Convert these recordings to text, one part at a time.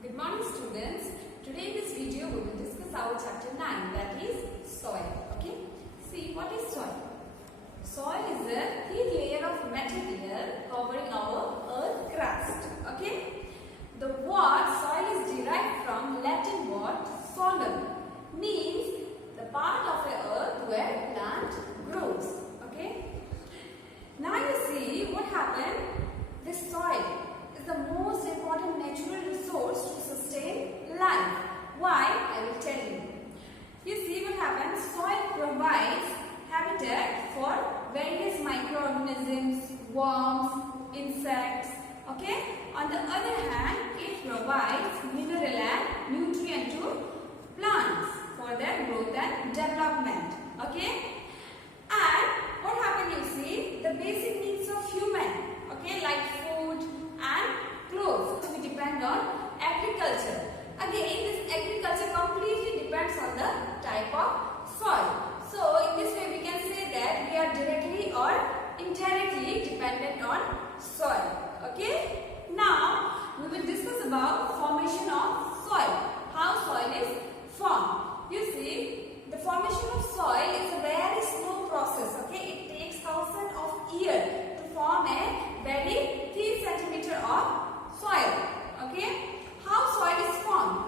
Good morning students. Today in this video we will discuss our chapter 9, that is soil. Okay. See, what is soil? Soil is a thin layer of material covering our earth crust. Okay. The word soil is derived from Latin word solum, means the part of the earth where plant grows. Okay. Now you see what happened. This soil is the most important natural resource to sustain life. Why? I will tell you. You see what happens? Soil provides habitat for various microorganisms, worms, insects. Okay? On the other hand, it provides mineral and nutrient to plants for their growth and development. Okay? And what happened, you see, the basic needs of human, okay, like food and clothes, we depend on agriculture. Again, this agriculture completely depends on the type of soil. So, in this way we can say that we are directly or indirectly dependent on soil. Okay? Now, we will discuss about formation of soil, how soil is formed. You see, the formation of soil is a very slow process. Okay, it takes thousands of years to form a very thin centimeter of soil. Okay, how soil is formed?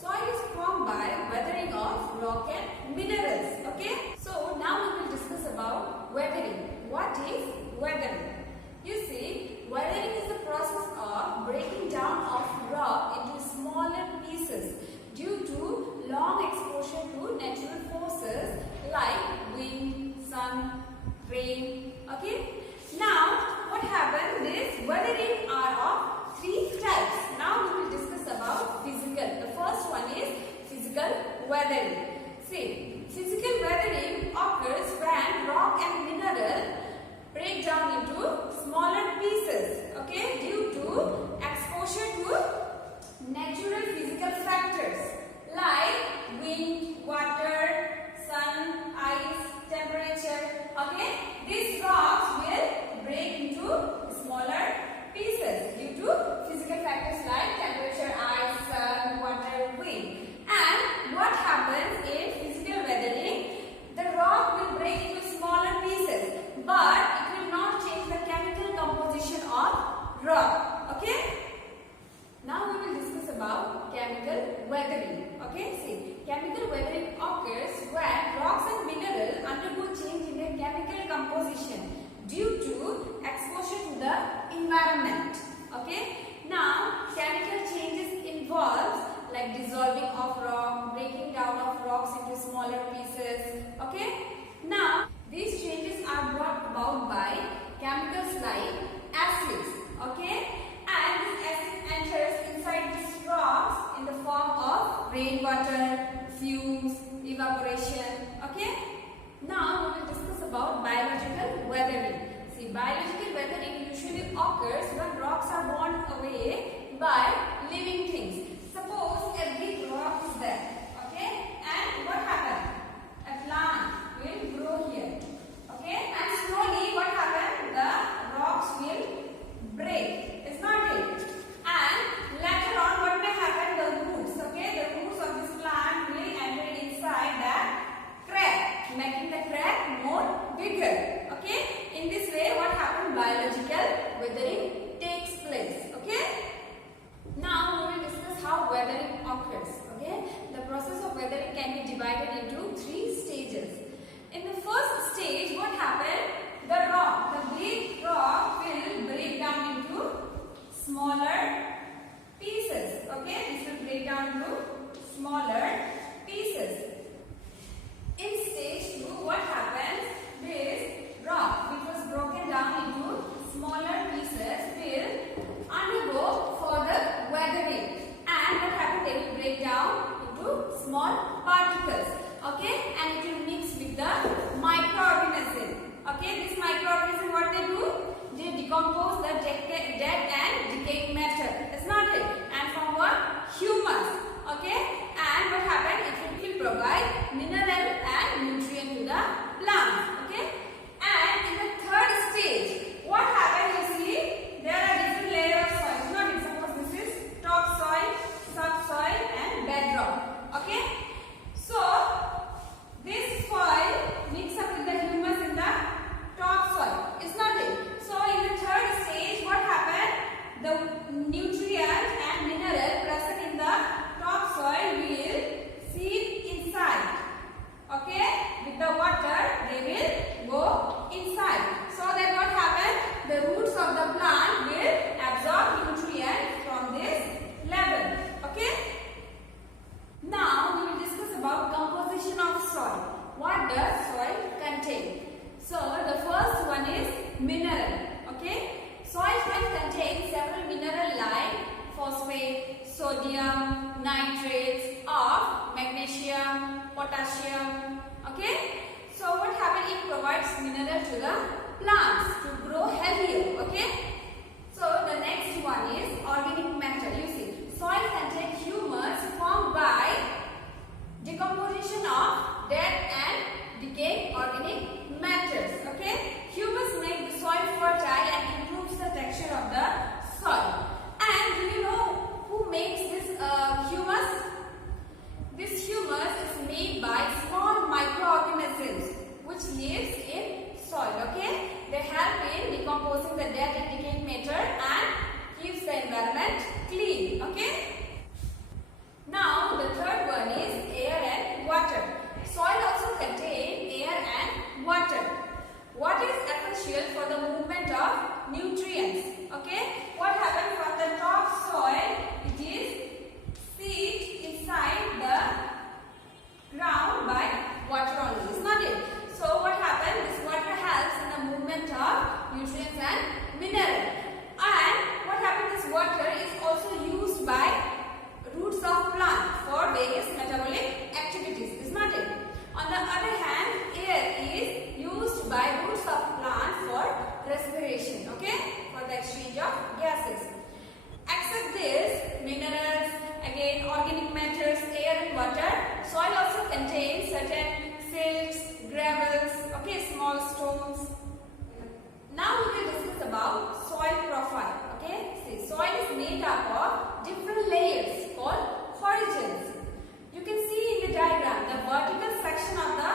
Soil is formed by weathering of rock and minerals. Okay, so now we will discuss about weathering. What is weathering? You see, weathering is the process of breaking down of rock into smaller pieces due to long exposure to natural forces like wind, sun, rain. Okay. Now, what happened is weathering are of three types. Now we will discuss about physical. The first one is physical weathering. See, physical weathering occurs when rock and mineral break down into smaller pieces. Okay, due to exposure to natural physical factors like wind, water, sun, ice, temperature. Okay, these rocks will break into smaller pieces due to physical factors like temperature, ice, sun, water, wind. And what happens in physical weathering? The rock will break into smaller pieces, but it will not change the chemical composition of rock. Okay? Now we will discuss about chemical weathering. Okay, see, chemical weathering occurs when rocks and minerals undergo change in their chemical composition due to exposure to the environment. Okay, now chemical changes involves like dissolving of rock, breaking down of rocks into smaller pieces. Okay, now these changes are brought about by chemicals like acids. Okay, and this acid enters inside these rocks in the form of rainwater, fumes, evaporation. Okay. Now we will discuss about biological weathering. See, biological weathering usually occurs when rocks are worn away by living things. Suppose a big rock is there. Okay, and what happens? A plant will grow here. Okay, and slowly what happens? The rocks will break. It's not it. And later on, what may happen? The roots. Okay, the roots of this plant will enter inside that crack, making the crack more bigger. Okay, in this way, what happens? Biological weathering takes place. Okay. Now we will discuss how weathering occurs. Okay, the process of weathering can be divided into three stages. In the first stage, what happened? The rock, the big rock will break down into smaller pieces. Okay, this will break down into smaller pieces. In stage 2, what happens? This rock, which was broken down into smaller pieces, will undergo further weathering. And what happens? They will break down into small particles. Okay, and it will mix with the microorganism. Okay, this microorganism, what they do? They decompose the dead and decaying matter. It's not it. And from what? Humus. Okay, and what happens? It will provide mineral and nutrient to the plant. Okay, and in the third stage, what happens? You see, potassium. Okay. So what happens? It provides mineral to the plants to grow healthier. Okay. So the next one is organic matter. You see, soil contains humus formed by decomposition of dead and decaying organic matters. Okay. Humus makes the soil fertile and improves the texture of the soil. And do you know who makes this humus? This humus is made by small microorganisms which lives in soil. Okay. They help in decomposing the dead and decaying matter and keeps the environment clean. Okay. Now the third one is air and water. Soil also contains air and water. Water is essential for the movement of nutrients. Okay. What happens from the top soil? It is seeped inside the ground by water only. Is not it? So what happens? This water helps in the movement of nutrients and minerals. And what happens? This water is also used by roots of plants for various metabolic activities. Is not it? On the other hand, air is used by roots of plants for respiration. Okay? For the exchange of gases. Except this, minerals, again organic matters, air and water, soil also contains certain silts, gravels, okay, small stones. Now we will discuss about soil profile. Okay, see, soil is made up of different layers called horizons. You can see in the diagram the vertical section of the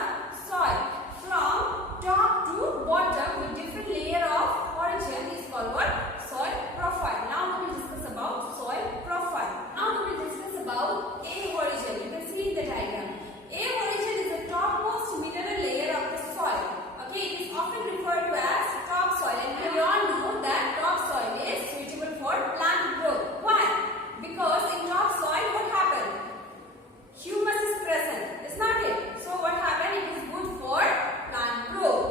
soil from top to bottom with different layer of horizon is called what? Soil profile. Now we will discuss about soil profile. Now we will discuss about A horizon. You can see in the diagram. A horizon is the topmost mineral layer of the soil. Okay, it is often referred to as topsoil, and we all know that topsoil is suitable for plant growth. Why? Because in topsoil, what happened? Humus is present. Is not it? So what happened? It is good for plant growth.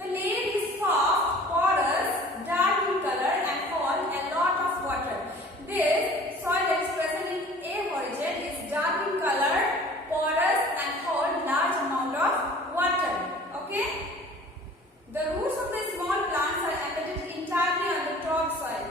The layer is soft, porous, dark in color, and hold a lot of water. This soil that is present in A horizon is dark in color, porous, and hold large amount of water. Okay. The roots of the small plants are embedded entirely on the topsoil.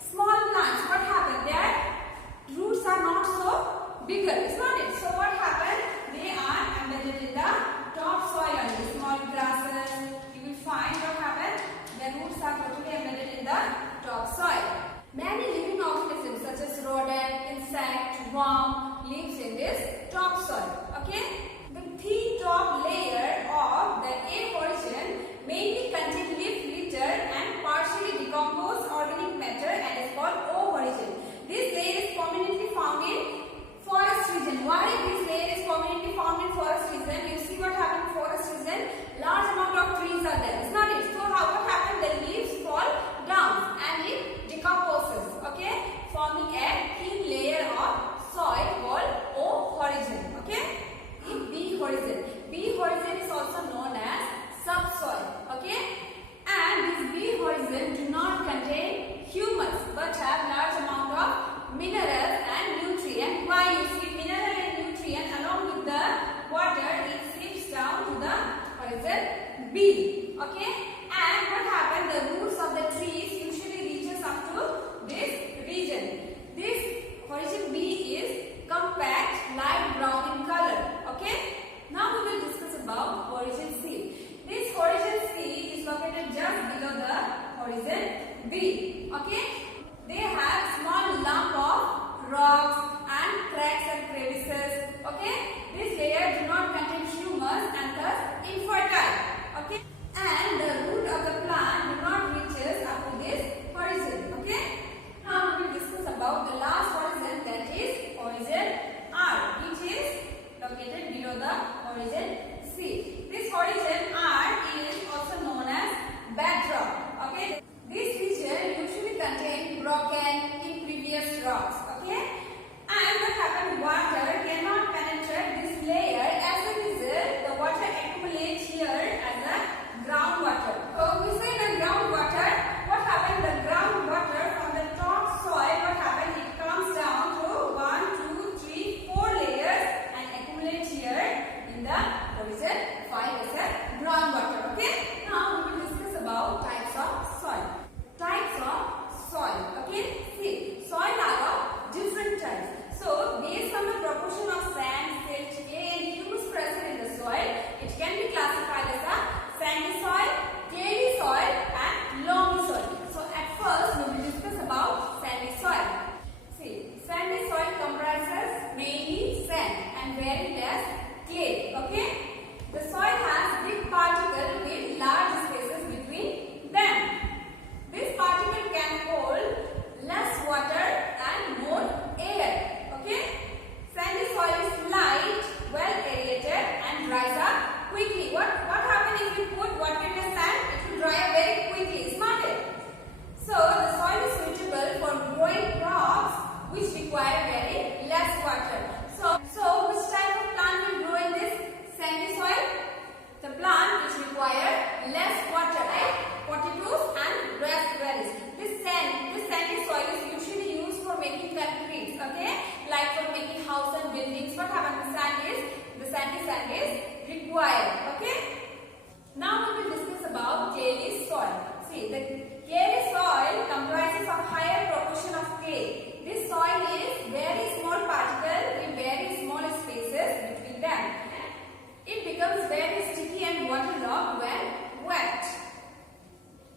Small plants, what happened? Their roots are not so bigger, is not it? So what happened? They are embedded in the topsoil only. Small grasses, you will find what happened? Their roots are totally embedded in the topsoil. Many living organisms such as rodent, insect, worm lives in this topsoil. Okay? The thin top layer of the A horizon mainly contains leaf litter and partially decomposed organic matter and is called O horizon. This layer is prominently found in forest region. Why this layer is prominently found in forest region? You see what happened in forest region? Large amount of trees are there. It's not it. So what happened? The leaves fall down and it decomposes. Okay, forming a thin layer of soil called O horizon. Okay. In B horizon. B horizon is also known as subsoil. Okay. And this B horizon do not contain humus but have large amount of minerals and nutrient. Why? You see mineral and nutrient along with the water, it seeps down to the horizon B. Okay. And what happened? The roots of the trees usually reaches up to this region. This horizon B is compact, light brown in color. Okay. Now we will discuss about horizon C. This horizon C is located just below the horizon B. Okay. They have small lump of rocks and cracks and crevices. Okay. This layer do not contain humus and thus infertile. Okay. And the root of the plant do not reaches up to this horizon. Okay. Now we will discuss about the last horizon, that is horizon R, which is located below the horizon C. This horizon R is also known as bedrock. Okay. This region usually contains broken, impervious rocks. Okay. And what happens? Water cannot penetrate this layer. As a result, the water accumulates here as a groundwater. So we say the groundwater. What happened? The groundwater from the top soil. What happened? It comes down to 1, 2, 3, 4 layers and accumulates here. means what happens? The sandy sand is required. Okay. Now we will discuss about clayey soil. See, the clayey soil comprises of higher proportion of clay. This soil is very small particle with very small spaces between them. It becomes very sticky and waterlogged when wet.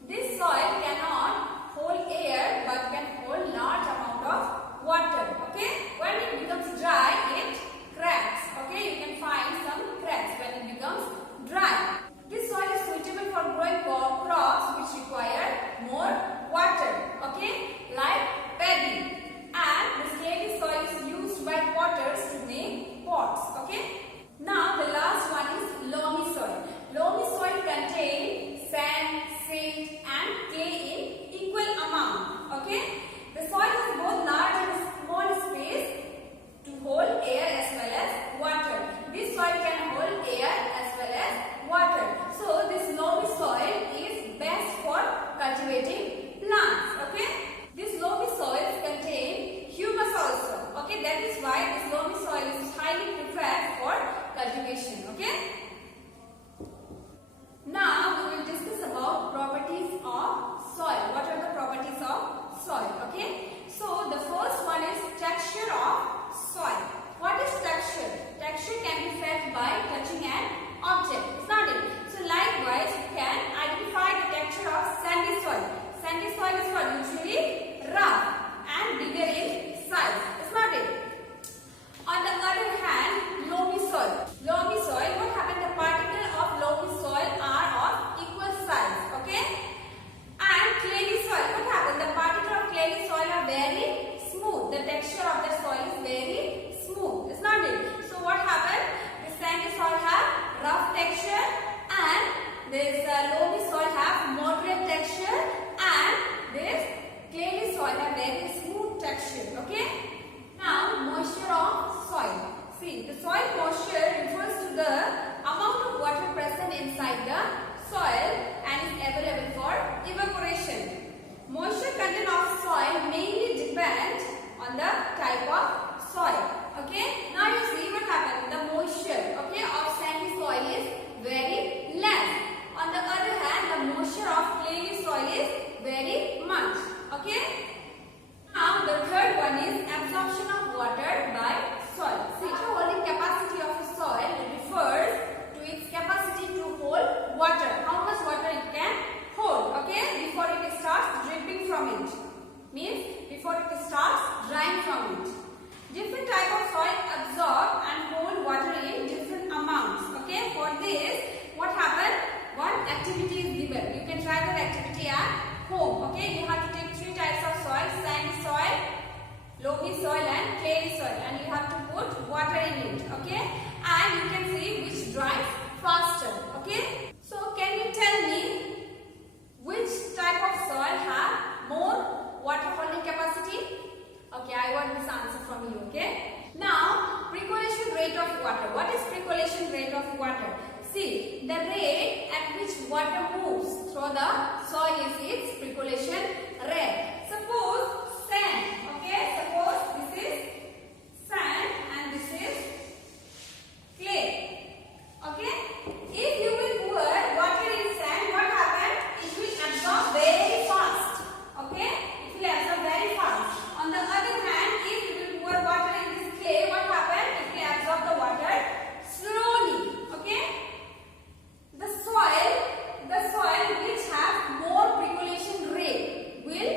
This soil cannot hold air but can hold large amount of water. Okay? When it becomes dry, it cracks. Okay? You can find some cracks when it becomes dry. This soil is suitable for growing crops which require more water. Okay? Like paddy. And this clayey soil is used by potters to make pots. Okay? Now the last one is loamy soil. Loamy soil contains sand, silt and clay in equal amount. Okay? The soil has both large and small space to hold air as well as water. This soil can hold air as well as water. So this loamy soil is best for cultivating plants. Okay? These loamy soils contain humus also. Okay? That is why this loamy soil is highly preferred for cultivation. Okay? Now we will discuss about properties of soil. What are the properties of soil? Okay? So the first one is texture of soil. What is texture? Texture can be felt by touching an object. Is not it? So likewise you can identify the texture of sandy soil. Sandy soil is what? Usually rough and bigger in size. Is not it? On the other hand, loamy soil. Loamy soil, what happened? The particles of loamy soil are of equal size. Okay? And clayey soil, what happened? The particles of clayey soil are very smooth. The texture of the soil is very smooth. Is not it? So what happened? The sandy soil have rough texture and this loamy soil have moderate texture and this clayey soil have very smooth texture. Okay? Now moisture of soil. See, the soil moisture refers to the amount of water present inside the soil and is available for evaporation. Moisture content of soil mainly depends on the type of soil. Okay? Now you see what happened. The moisture, okay, of sandy soil is very less. On the other hand, the moisture of clayey soil is very much. Okay? Now the third one is absorption of water by soil. See, the holding capacity of a soil refers to its capacity to hold water. How much water it can hold, okay, before it starts dripping from it. Means before it starts drying from it. Different type of soil absorb and hold water in different amounts. Okay, for this, what happened? One activity is given. You can try that activity at home. Okay, you have to take three types of soil: sandy soil, loamy soil and clayey soil, and you have to put water in it. Okay, and you can see which dries faster. Okay, so can you tell me which type of soil have more water holding capacity? Okay, I want this answer from you. Okay, now percolation rate of water. What is percolation rate of water? See, the rate at which water moves through the soil is its percolation rate. Suppose sand, okay, suppose this is sand and this is clay. Okay, if you will pour water in sand, what happens? It will absorb very fast. Okay, it will absorb very fast. On the other hand, if you will pour water in this clay, what happens? It will absorb the water slowly. Okay, the soil which have more percolation rate will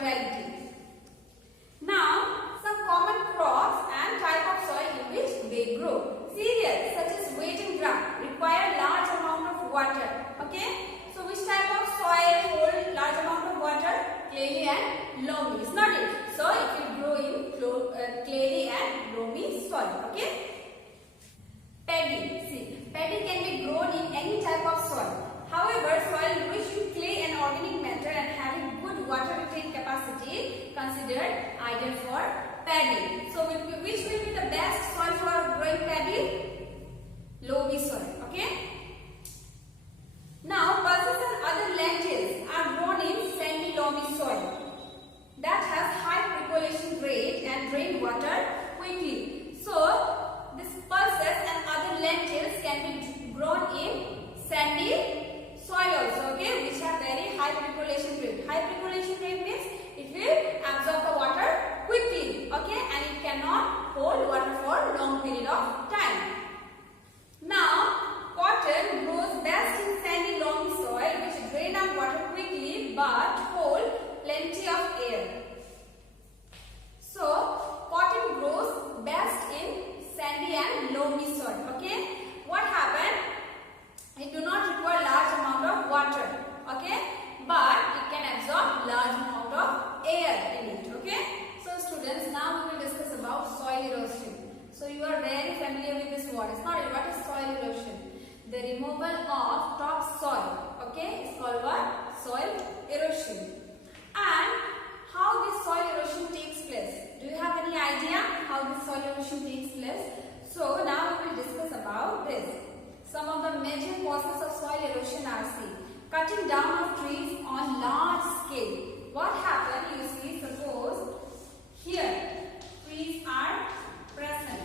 fertility. Now, some common crops and type of soil in which they grow. Cereals such as wheat and gram require large amount of water. Okay. So, which type of soil hold large amount of water? Clayey and loamy. Is not it? So, it will grow in clayey and loamy soil. Okay. Paddy. See, paddy can be grown in any type of soil. However, soil rich in clay and organic matter and having good water retain capacity considered ideal for paddy. So, which will be the best soil for growing paddy? Loamy soil. Okay. Now, pulses and other lentils are grown in sandy loamy soil that has high percolation rate and drain water quickly. So, these pulses and other lentils can be grown in sandy soil also, okay, which have very high percolation rate. High percolation rate means it will absorb the water quickly, okay, and it cannot hold water for long period of time. Now, cotton grows best in sandy loamy soil which drain out water quickly but hold plenty of air. So, cotton grows best in sandy and loamy soil, okay. What happened? It do not require large amount of water, okay, but it can absorb large amount of air in it, okay. So students, now we will discuss about soil erosion. So you are very familiar with this word. It's not what is soil erosion? The removal of top soil, okay, it's called what? Soil erosion. And how this soil erosion takes place? Do you have any idea how this soil erosion takes place? So now we will discuss about this. Some of the major causes of soil erosion are seen. Cutting down of trees on large scale. What happened? You see, suppose here trees are present.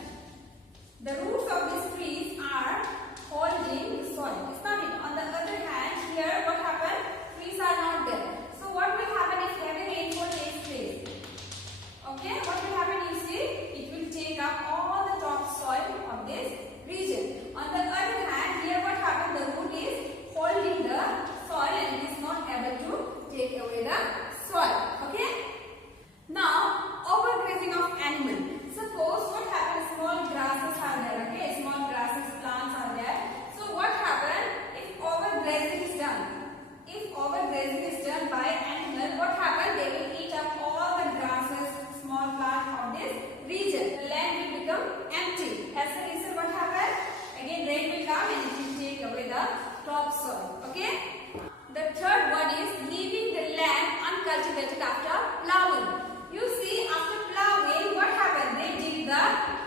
The roots of these trees are holding soil. It's not it. On the other hand, here what happened? Trees are not there. So what will happen if heavy rainfall takes place? Okay, what will happen? You see, it will take up all the top soil of this region. On the other hand, here what happened? The root is holding the soil and it is not able to take away the soil. Okay. Now, overgrazing of animal. Suppose what happens? Small grasses are there. Okay, small grasses, plants are there. So what happens if overgrazing is done? If overgrazing is done by animal, what happens? They will eat up all the grasses, small plants of this region. The land will become empty. As a result, what happens? Again, rain will come and it will take away the topsoil. Okay. The third one is leaving the land uncultivated after plowing. You see, after plowing, what happened? They dig the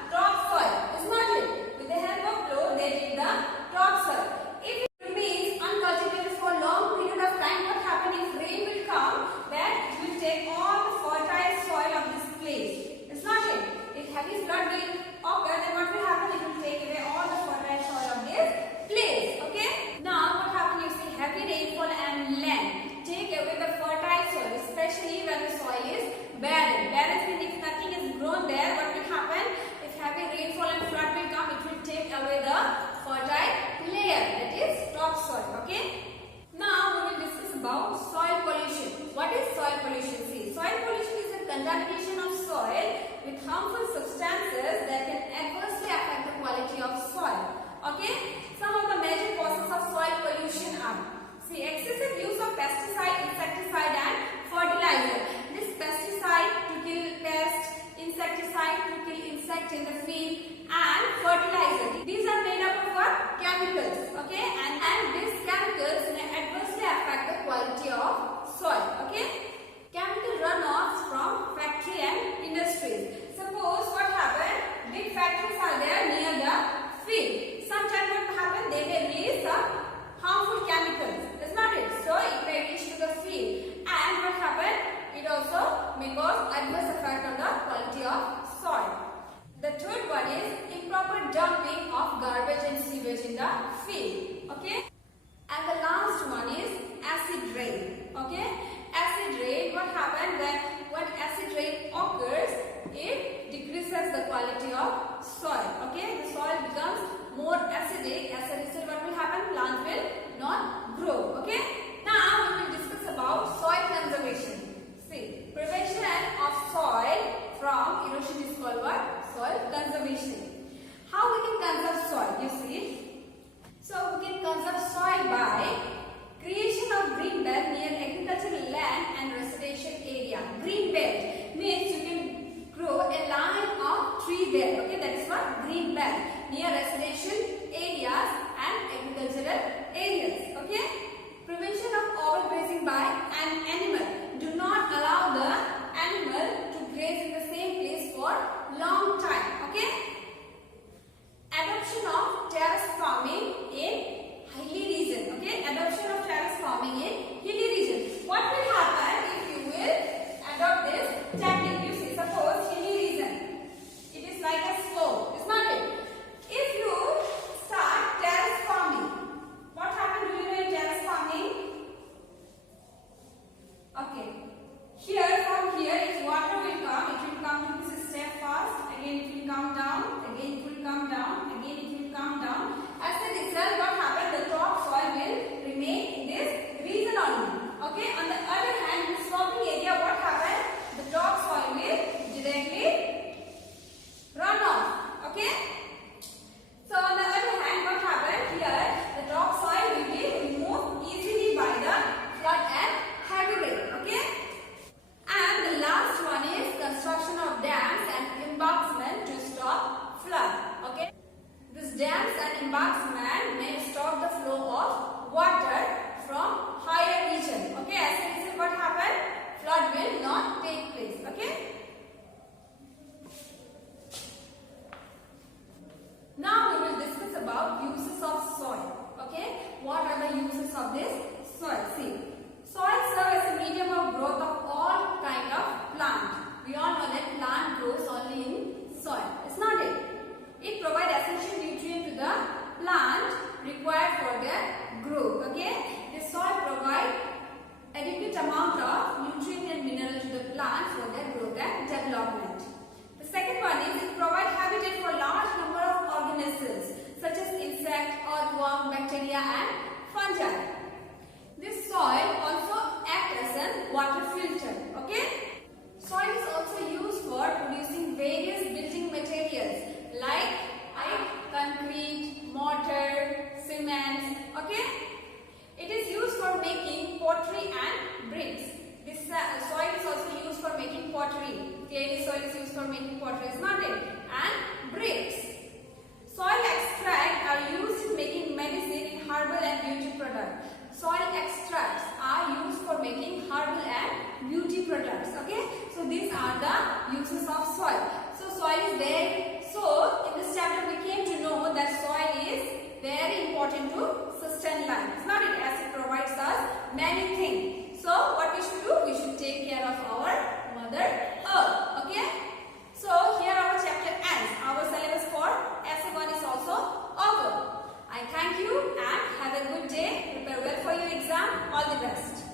topsoil. Isn't it? With the help of plow, they dig the topsoil. If it remains uncultivated for a long period of time, what happens? If rain will come, then it will take all the fertile soil of this place. It's not it. If heavy flood will occur, then what will happen? It will take away all the fertile soil of this place. Okay. Now what happens? You see, heavy rainfall and land take away the fertile soil, especially when the soil is barren. Barren means if nothing is grown there, what will happen? If heavy rainfall and flood will come, it will take away the fertile layer, that is topsoil. Okay. Now we will discuss about soil pollution. What is soil pollution? See, soil pollution is a contamination of soil with harmful substances that can adversely affect the quality of soil. Okay. Some of the major causes of soil pollution are, see, excessive use of pesticide, insecticide and fertilizer. This pesticide to kill pests, insecticide to kill insect in the field and fertilizer. These are made up of what? Chemicals. Okay. And these chemicals may adversely affect the quality of soil. Okay. Chemical runoffs from factory near residential areas and agricultural areas. Okay. Prevention of overgrazing by an animal. Do not allow the animal to graze in the same place for long time. Okay. Adoption of terrace farming in hilly region. Okay. Adoption of terrace farming in hilly region. What will happen if you will adopt this technique? You see, suppose hilly region. It is like a slope, is not it? If you start terrace farming, what happens? Do you know in terrace farming? Okay. Here, from here, if water will come, it will come to this step first, again it will come down, again it will come down, again it will come down. As a result, what happens? The top soil will remain in this region only. Okay. On the other hand, in the sloping area, what happens? The top soil will directly run off. Okay. So on the other hand, what happens? Here, the top soil will be removed easily by the flood and heavy rain. Okay. And the last one is construction of dams and embankment to stop flood. Okay. These dams and embankment may stop the flow of water from higher region. Okay. As a result, what happens? Flood will not take place. Okay. Now we will discuss about uses of soil. Okay. What are the uses of this soil? See. Soil serves as a medium of growth of all kind of plant. We all know that plant grows only in soil. It's not it. It provides essential nutrient to the plant required for their growth. Okay. The soil provides adequate amount of nutrient and mineral to the plant for their growth and development. The second one is it provides habitat for large number of organisms such as insect, earthworm, bacteria and fungi. This soil also acts as a water filter. Okay. Soil is also used for producing various building materials like concrete, mortar, cement. Okay. It is used for making pottery and bricks. This soil is also used for making pottery. Clay soil is used for making pottery, is not it? And bricks. Soil extracts are used in making medicine, herbal and beauty products. Soil extracts are used for making herbal and beauty products. Okay. So these are the